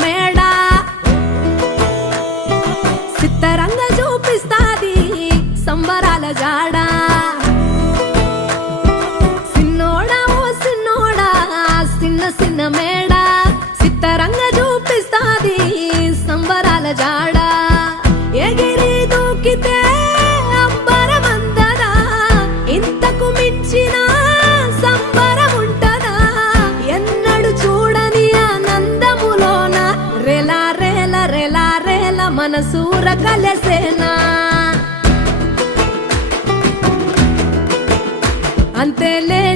మేడ సిత్తరంగా చూపిస్తాది సంబరాల జాడ సిన్నోడా ఓ సిన్నోడా సిన్న సిన్న మేడ సిత్తరంగా చూపిస్తాది సంబరాల జాడ ఎగిరి దూకితే అంబరమందదా ఇంతకు మించిన సంబరం ఉంటదా ఎన్నడు చూడని ఆనందములోన రెలా రేల రెలా రేల మనసూర కలసేనా అంతే లేని